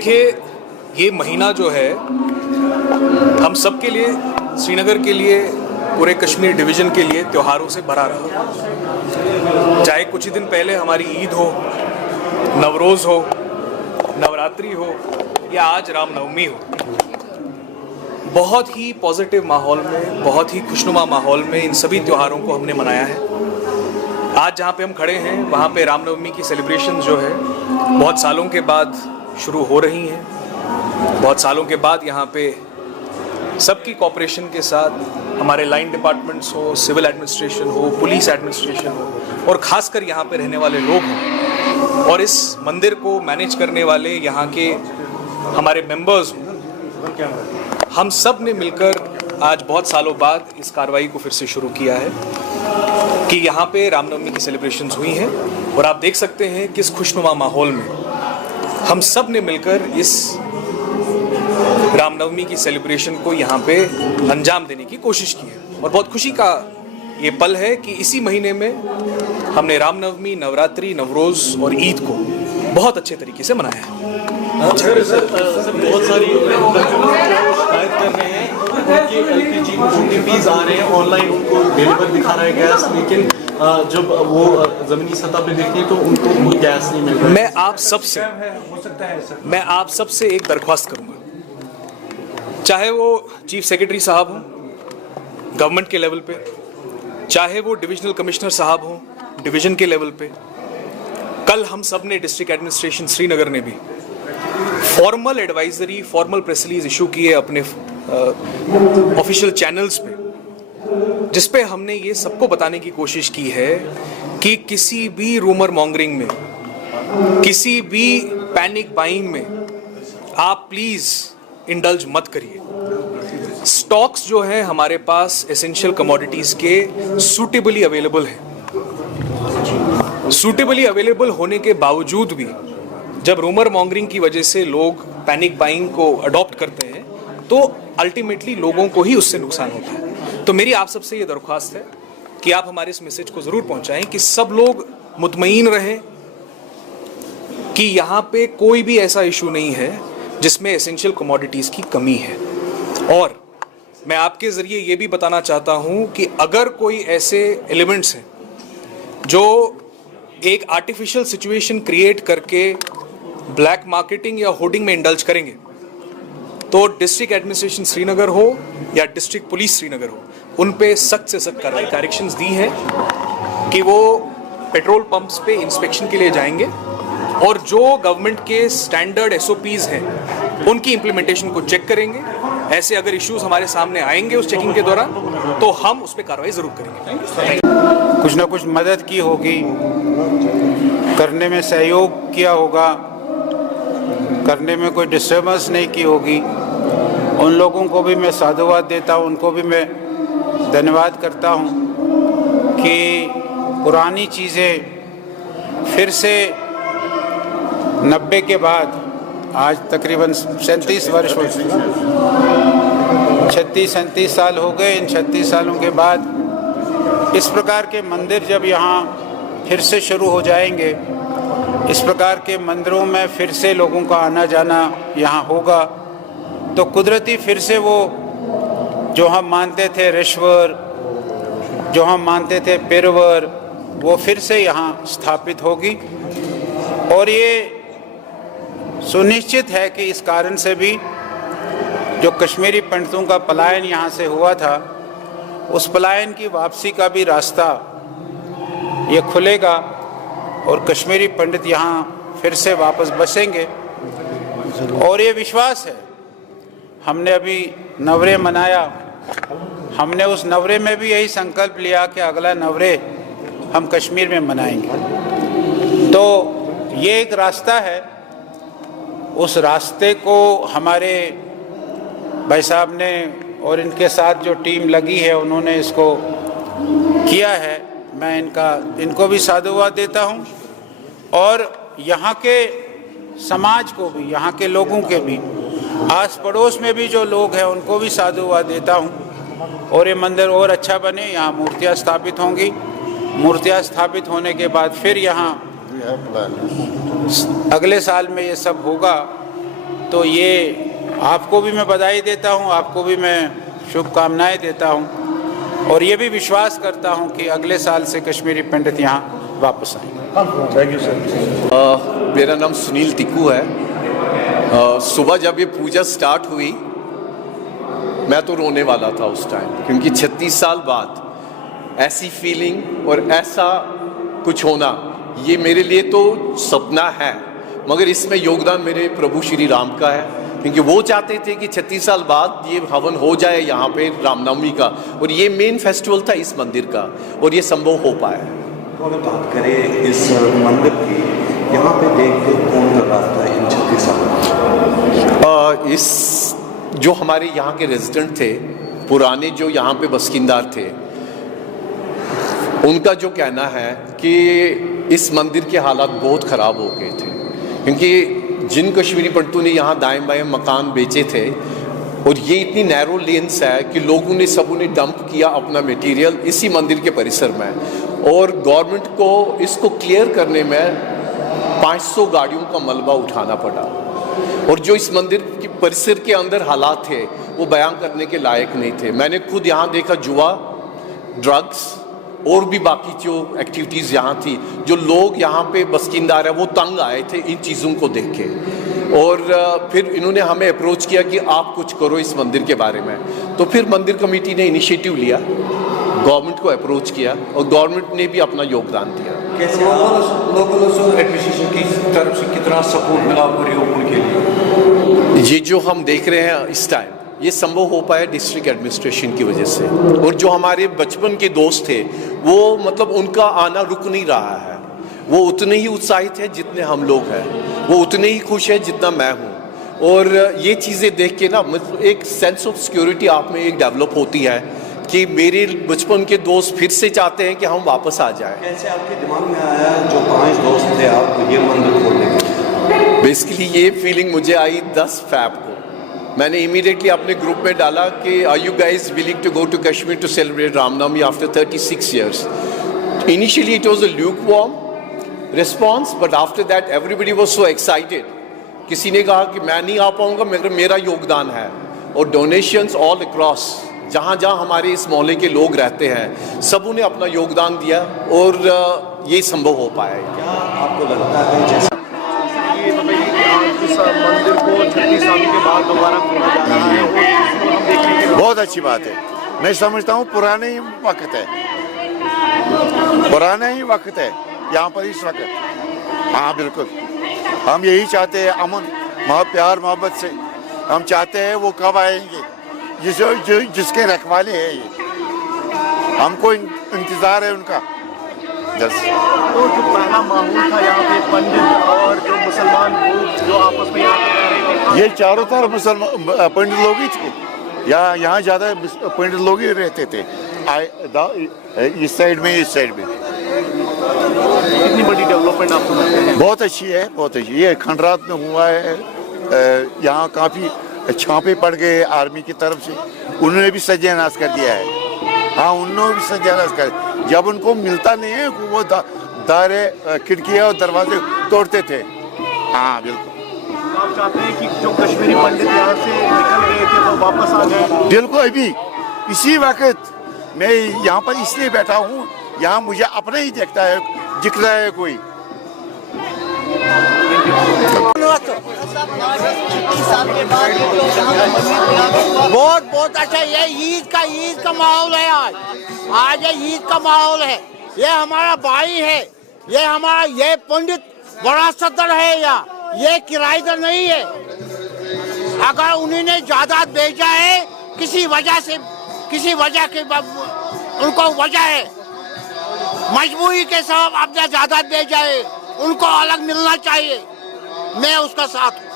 देखिए, ये महीना जो है हम सब के लिए, श्रीनगर के लिए, पूरे कश्मीर डिवीज़न के लिए त्योहारों से भरा रहा। चाहे कुछ ही दिन पहले हमारी ईद हो, नवरोज़ हो, नवरात्रि हो या आज रामनवमी हो, बहुत ही पॉजिटिव माहौल में, बहुत ही खुशनुमा माहौल में इन सभी त्योहारों को हमने मनाया है। आज जहाँ पे हम खड़े हैं वहाँ पे रामनवमी की सेलिब्रेशन जो है बहुत सालों के बाद शुरू हो रही हैं। बहुत सालों के बाद यहाँ पे सबकी कोऑपरेशन के साथ हमारे लाइन डिपार्टमेंट्स हो, सिविल एडमिनिस्ट्रेशन हो, पुलिस एडमिनिस्ट्रेशन हो और ख़ासकर यहाँ पे रहने वाले लोग हों और इस मंदिर को मैनेज करने वाले यहाँ के हमारे मेंबर्स हों, हम सब ने मिलकर आज बहुत सालों बाद इस कार्रवाई को फिर से शुरू किया है कि यहाँ पे रामनवमी की सेलिब्रेशंस हुई हैं और आप देख सकते हैं कि इस खुशनुमा माहौल में हम सब ने मिलकर इस रामनवमी की सेलिब्रेशन को यहाँ पे अंजाम देने की कोशिश की है। और बहुत खुशी का ये पल है कि इसी महीने में हमने रामनवमी, नवरात्रि, नवरोज़ और ईद को बहुत अच्छे तरीके से मनाया है। सर बहुत सारी शिकायत कर रहे हैं कि LPG OTPs आ रहे हैं, ऑनलाइन उनको डिलीवर दिखा रहा है गैस, लेकिन जब वो ज़मीनी सतह पे देखते हैं तो उनको कोई गैस नहीं मिल रहा है। मैं आप सबसे एक दरख्वास्त करूंगा, चाहे वो चीफ सेक्रेटरी साहब हों गवर्नमेंट के लेवल पे, चाहे वो डिविजनल कमिश्नर साहब हों डिवीज़न के लेवल पे, कल हम सब ने डिस्ट्रिक्ट एडमिनिस्ट्रेशन श्रीनगर ने भी formal advisory, formal press release issue किए अपने ऑफिशियल चैनल्स पे, जिस पे हमने ये सबको बताने की कोशिश की है कि किसी भी रूमर मॉन्गरिंग में, किसी भी पैनिक बाइंग में आप प्लीज़ इंडल्ज मत करिए। स्टॉक्स जो हैं हमारे पास एसेंशियल कमोडिटीज़ के सूटेबली अवेलेबल हैं। सूटेबली अवेलेबल होने के बावजूद भी जब रूमर मॉन्गरिंग की वजह से लोग पैनिक बाइंग को अडॉप्ट करते हैं तो अल्टीमेटली लोगों को ही उससे नुकसान होता है। तो मेरी आप सबसे ये दरख्वास्त है कि आप हमारे इस मैसेज को ज़रूर पहुंचाएं कि सब लोग मुतमईन रहें कि यहाँ पे कोई भी ऐसा इशू नहीं है जिसमें एसेंशियल कमोडिटीज़ की कमी है। और मैं आपके ज़रिए ये भी बताना चाहता हूँ कि अगर कोई ऐसे एलिमेंट्स हैं जो एक आर्टिफिशियल सिचुएशन क्रिएट करके ब्लैक मार्केटिंग या होर्डिंग में इंडल्ज करेंगे तो डिस्ट्रिक्ट एडमिनिस्ट्रेशन श्रीनगर हो या डिस्ट्रिक्ट पुलिस श्रीनगर हो, उन पे सख्त से सख्त कार्रवाई डायरेक्शंस दी हैं कि वो पेट्रोल पंप्स पे इंस्पेक्शन के लिए जाएंगे और जो गवर्नमेंट के स्टैंडर्ड SOPs हैं उनकी इम्प्लीमेंटेशन को चेक करेंगे। ऐसे अगर इश्यूज हमारे सामने आएंगे उस चेकिंग के दौरान तो हम उस पर कार्रवाई ज़रूर करेंगे। कुछ ना कुछ मदद की होगी, करने में सहयोग किया होगा, करने में कोई डिस्टर्बेंस नहीं की होगी। उन लोगों को भी मैं साधुवाद देता हूँ, उनको भी मैं धन्यवाद करता हूँ कि पुरानी चीज़ें फिर से 90 के बाद आज तकरीबन 37 वर्ष हो, 36-37 साल हो गए। इन 36 सालों के बाद इस प्रकार के मंदिर जब यहाँ फिर से शुरू हो जाएंगे, इस प्रकार के मंदिरों में फिर से लोगों का आना जाना यहाँ होगा, तो कुदरती फिर से वो जो हम मानते थे रिश्वर, जो हम मानते थे पिरवर, वो फिर से यहाँ स्थापित होगी। और ये सुनिश्चित है कि इस कारण से भी जो कश्मीरी पंडितों का पलायन यहाँ से हुआ था, उस पलायन की वापसी का भी रास्ता ये खुलेगा और कश्मीरी पंडित यहाँ फिर से वापस बसेंगे। और ये विश्वास है, हमने अभी नवरे मनाया, हमने उस नवरे में भी यही संकल्प लिया कि अगला नवरे हम कश्मीर में मनाएंगे। तो ये एक रास्ता है, उस रास्ते को हमारे भाई साहब ने और इनके साथ जो टीम लगी है उन्होंने इसको किया है। मैं इनको भी साधुवाद देता हूँ और यहाँ के समाज को भी, यहाँ के लोगों के भी, आस पड़ोस में भी जो लोग हैं उनको भी साधुवाद देता हूँ। और ये मंदिर और अच्छा बने, यहाँ मूर्तियाँ स्थापित होंगी। मूर्तियाँ स्थापित होने के बाद फिर यहाँ अगले साल में ये सब होगा तो ये आपको भी मैं बधाई देता हूँ, आपको भी मैं शुभकामनाएं देता हूँ और ये भी विश्वास करता हूँ कि अगले साल से कश्मीरी पंडित यहाँ वापस आएंगे। Thank you sir. मेरा नाम सुनील तिक्कू है। सुबह जब ये पूजा स्टार्ट हुई मैं तो रोने वाला था उस टाइम, क्योंकि 36 साल बाद ऐसी फीलिंग और ऐसा कुछ होना ये मेरे लिए तो सपना है, मगर इसमें योगदान मेरे प्रभु श्री राम का है, क्योंकि वो चाहते थे कि 36 साल बाद ये हवन हो जाए यहाँ पे रामनवमी का, और ये मेन फेस्टिवल था इस मंदिर का और ये संभव हो पाया। तो अगर बात करें इस मंदिर की, यहाँ पे देख कौन कर रहा था इन 36 सालों? इस जो हमारे यहाँ के रेजिडेंट थे, पुराने जो यहाँ पे बसिंदार थे, उनका जो कहना है कि इस मंदिर के हालात बहुत ख़राब हो गए थे, क्योंकि जिन कश्मीरी पंडितों ने यहाँ दाएं बाएं मकान बेचे थे और ये इतनी नैरो लेन्स है कि लोगों ने सबों ने डंप किया अपना मटेरियल इसी मंदिर के परिसर में, और गवर्नमेंट को इसको क्लियर करने में 500 गाड़ियों का मलबा उठाना पड़ा, और जो इस मंदिर के परिसर के अंदर हालात थे वो बयान करने के लायक नहीं थे। मैंने खुद यहाँ देखा जुआ, ड्रग्स और भी बाकी जो एक्टिविटीज़ यहाँ थी, जो लोग यहाँ पे बसिंदार है वो तंग आए थे इन चीज़ों को देख के, और फिर इन्होंने हमें अप्रोच किया कि आप कुछ करो इस मंदिर के बारे में। तो फिर मंदिर कमेटी ने इनिशिएटिव लिया, गवर्नमेंट को अप्रोच किया और गवर्नमेंट ने भी अपना योगदान दिया। कैसे लोकल एडमिनिस्ट्रेशन की तरफ से कितना सपोर्ट मिला आपको रिओपन के लिए? ये जो हम देख रहे हैं इस टाइम, ये संभव हो पाया डिस्ट्रिक्ट एडमिनिस्ट्रेशन की वजह से, और जो हमारे बचपन के दोस्त थे वो मतलब उनका आना रुक नहीं रहा है, वो उतने ही उत्साहित है जितने हम लोग हैं, वो उतने ही खुश है जितना मैं हूँ, और ये चीज़ें देख के ना मतलब एक सेंस ऑफ सिक्योरिटी आप में एक डेवलप होती है कि मेरे बचपन के दोस्त फिर से चाहते हैं कि हम वापस आ जाएं। कैसे आपके दिमाग में आया जो 5 दोस्त थे आप ये मंदिर खोलने के? बेसिकली ये फीलिंग मुझे आई 10 फ़रवरी को। मैंने इमीडिएटली अपने ग्रुप में डाला कि are you guys willing to go to Kashmir to celebrate Ramnavami after 36 years। Initially it was a lukewarm response, but after that everybody was so excited. किसी ने कहा कि मैं नहीं आ पाऊंगा मगर मेरा योगदान है, और डोनेशंस ऑल अक्रॉस जहाँ जहाँ हमारे इस मोहल्ले के लोग रहते हैं सबों ने अपना योगदान दिया और ये संभव हो पाया है। क्या आपको लगता है जैसे ये बताइए इस मंदिर को 36 साल के बाद दोबारा खोला जा रहा है और हम देखने के बहुत अच्छी बात है। मैं समझता हूँ पुराने ही वक्त है, पुराना ही वक्त है यहाँ पर इस वक्त। हाँ बिल्कुल, हम यही चाहते हैं, अमन प्यार मोहब्बत से हम चाहते हैं वो कब आएंगे, जिसके रखवाले हैं ये, हमको इंतज़ार है उनका। तो जो पहला माहौल था यहाँ पे पंडित और जो मुसलमान लोग जो आपस में यहाँ पे रह रहे थे, ये चारों तरफ मुसलमान पंडित लोग ही थे, यहाँ ज़्यादा पंडित लोग ही रहते थे, इस साइड में इस साइड में। कितनी बड़ी डेवलपमेंट आपको लगती है? बहुत अच्छी है, बहुत अच्छी। ये खंडरात में हुआ है, यहाँ काफ़ी छापे पड़ गए आर्मी की तरफ से, उन्होंने भी सत्यानाश कर दिया है। हाँ, उन्होंने भी सत्यानाश कर, जब उनको मिलता नहीं है वो दारे खिड़कियाँ और दरवाजे तोड़ते थे। हाँ बिल्कुल। आप चाहते हैं कि जो कश्मीरी पंडित यहाँ से निकल गए थे वो वापस आ जाए? बिल्कुल, अभी इसी वक्त मैं यहाँ पर इसलिए बैठा हूँ, यहाँ मुझे अपना ही दिख रहा है कोई। बहुत बहुत अच्छा, ये ईद का माहौल है। आज ये ईद का माहौल है। ये हमारा भाई है, ये हमारा ये पंडित बड़ा सदर है, ये किराएदार नहीं है। अगर उन्होंने जायदाद बेचा है किसी वजह के उनको वजह है, मजबूरी के सबब अपना जायदाद बेचा है, उनको अलग मिलना चाहिए। मैं उसका साथ हूँ।